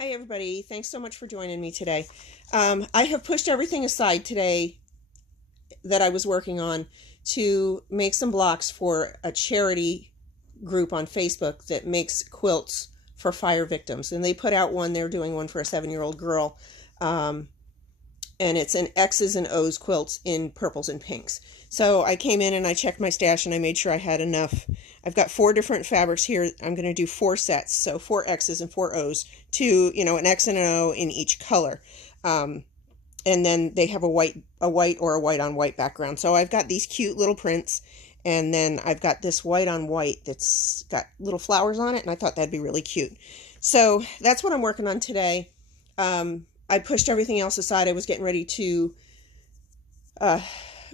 Hi everybody, thanks so much for joining me today. I have pushed everything aside today that I was working on to make some blocks for a charity group on Facebook that makes quilts for fire victims. And they put out one, they're doing one for a 7-year-old girl. And it's an X's and O's quilts in purples and pinks. So I came in and I checked my stash and I made sure I had enough. I've got 4 different fabrics here. I'm going to do 4 sets, so 4 X's and 4 O's, an X and an O in each color. And then they have a white or a white on white background. So I've got these cute little prints, and then I've got this white on white that's got little flowers on it, and I thought that'd be really cute. So that's what I'm working on today. I pushed everything else aside. I was getting ready to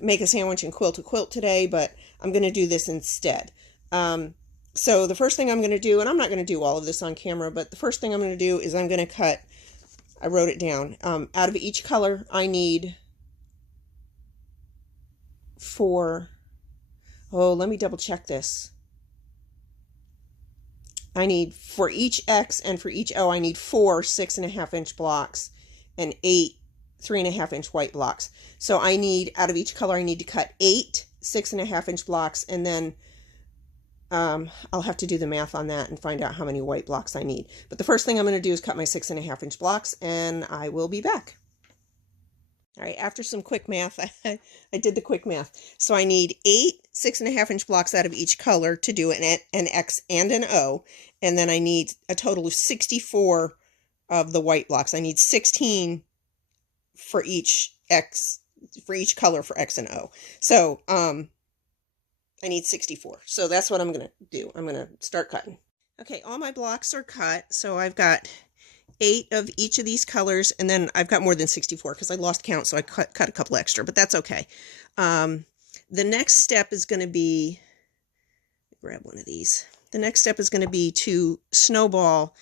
make a sandwich and quilt a quilt today, but I'm going to do this instead. So the first thing I'm going to do, and I'm not going to do all of this on camera, but the first thing I'm going to do is I'm going to cut, I wrote it down, out of each color I need 4, let me double check this. I need, for each X and for each O, I need 4 6.5-inch blocks and 8 3.5-inch white blocks. So I need, out of each color, I need to cut 8 6.5-inch blocks, and then I'll have to do the math on that and find out how many white blocks I need. But the first thing I'm going to do is cut my 6.5-inch blocks, and I will be back. All right, after some quick math, I did the quick math. So I need 8 6.5-inch blocks out of each color to do an X and an O. And then I need a total of 64 of the white blocks. I need 16 for each X, for each color for X and O. So I need 64. So that's what I'm going to do. I'm going to start cutting. Okay, all my blocks are cut. So I've got 8 of each of these colors, and then I've got more than 64 because I lost count, so I cut a couple extra, but that's okay. The next step is going to be, grab one of these. The next step is going to be to snowball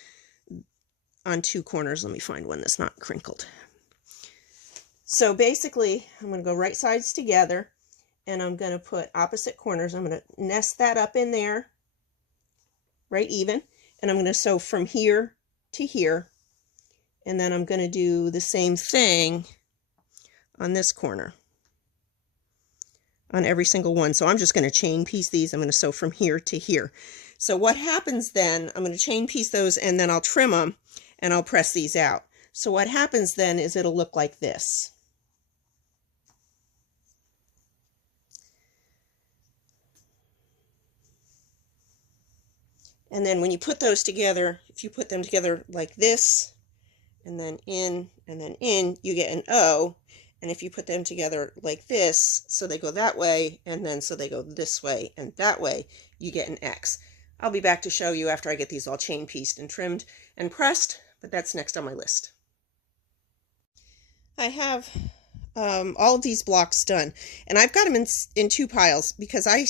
on 2 corners. Let me find one that's not crinkled. So basically, I'm going to go right sides together, and I'm going to put opposite corners. I'm going to nest that up in there, right even, and I'm going to sew from here to here. And then I'm going to do the same thing on this corner, on every single one. So I'm just going to chain piece these. I'm going to sew from here to here. So what happens then, I'm going to chain piece those, and then I'll trim them and I'll press these out. So what happens then is it'll look like this. And then when you put those together, if you put them together like this, and then in, you get an O. And if you put them together like this, so they go that way, and then so they go this way and that way, you get an X. I'll be back to show you after I get these all chain pieced and trimmed and pressed, but that's next on my list. I have all of these blocks done, and I've got them in 2 piles because I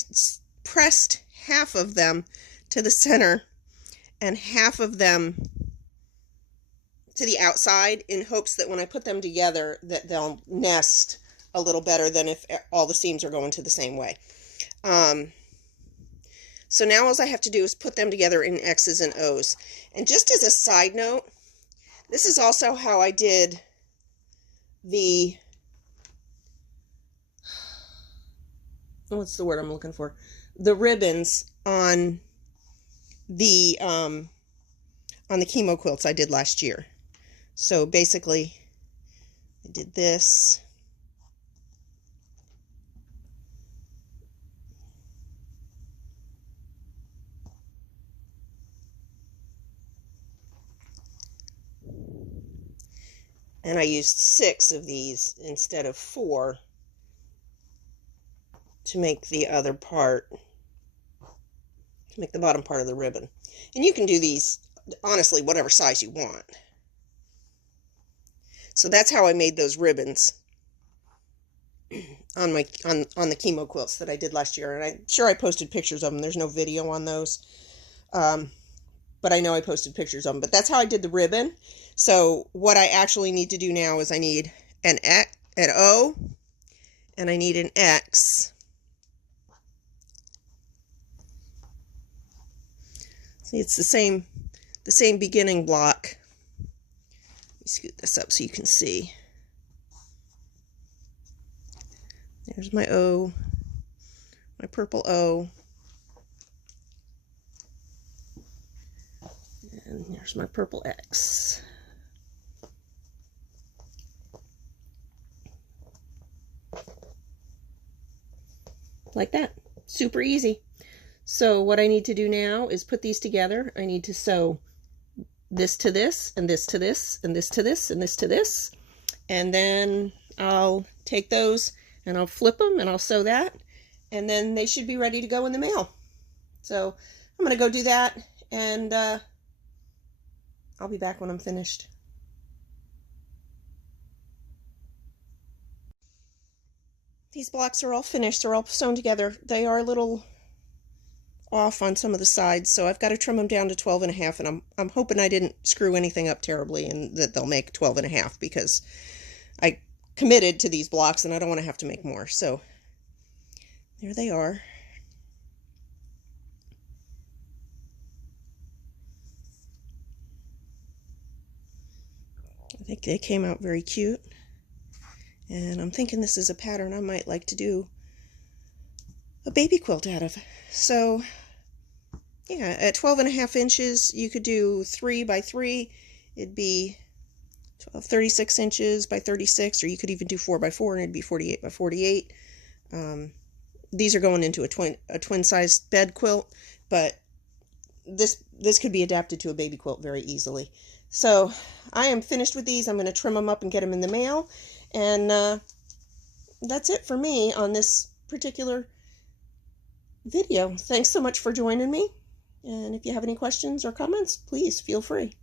pressed half of them to the center and half of them to the outside in hopes that when I put them together that they'll nest a little better than if all the seams are going to the same way. So now all I have to do is put them together in X's and O's. And just as a side note, this is also how I did the, what's the word I'm looking for? The ribbons on the chemo quilts I did last year. So basically, I did this. And I used 6 of these instead of 4 to make the other part, to make the bottom part of the ribbon. And you can do these, honestly, whatever size you want. So that's how I made those ribbons on my on the chemo quilts that I did last year. And I'm sure I posted pictures of them. There's no video on those. But I know I posted pictures of them. But that's how I did the ribbon. So what I actually need to do now is I need an O, and I need an X. See, it's the same beginning block. scoot this up so you can see. There's my O, my purple O. And there's my purple X. Like that. Super easy. So what I need to do now is put these together. I need to sew this to this, and this to this, and this to this, and this to this. And then I'll take those and I'll flip them and I'll sew that. And then they should be ready to go in the mail. So I'm going to go do that, and I'll be back when I'm finished. These blocks are all finished. They're all sewn together. They are a little off on some of the sides, so I've got to trim them down to 12.5, and I'm hoping I didn't screw anything up terribly and that they'll make 12.5, because I committed to these blocks and I don't want to have to make more. So there they are. I think they came out very cute. And I'm thinking this is a pattern I might like to do a baby quilt out of. So yeah, at 12.5 inches, you could do 3 by 3. It'd be 36 inches by 36, or you could even do 4 by 4 and it'd be 48 by 48. These are going into a twin size bed quilt, but this could be adapted to a baby quilt very easily. So I am finished with these. I'm going to trim them up and get them in the mail. And that's it for me on this particular video. Thanks so much for joining me. And if you have any questions or comments, please feel free.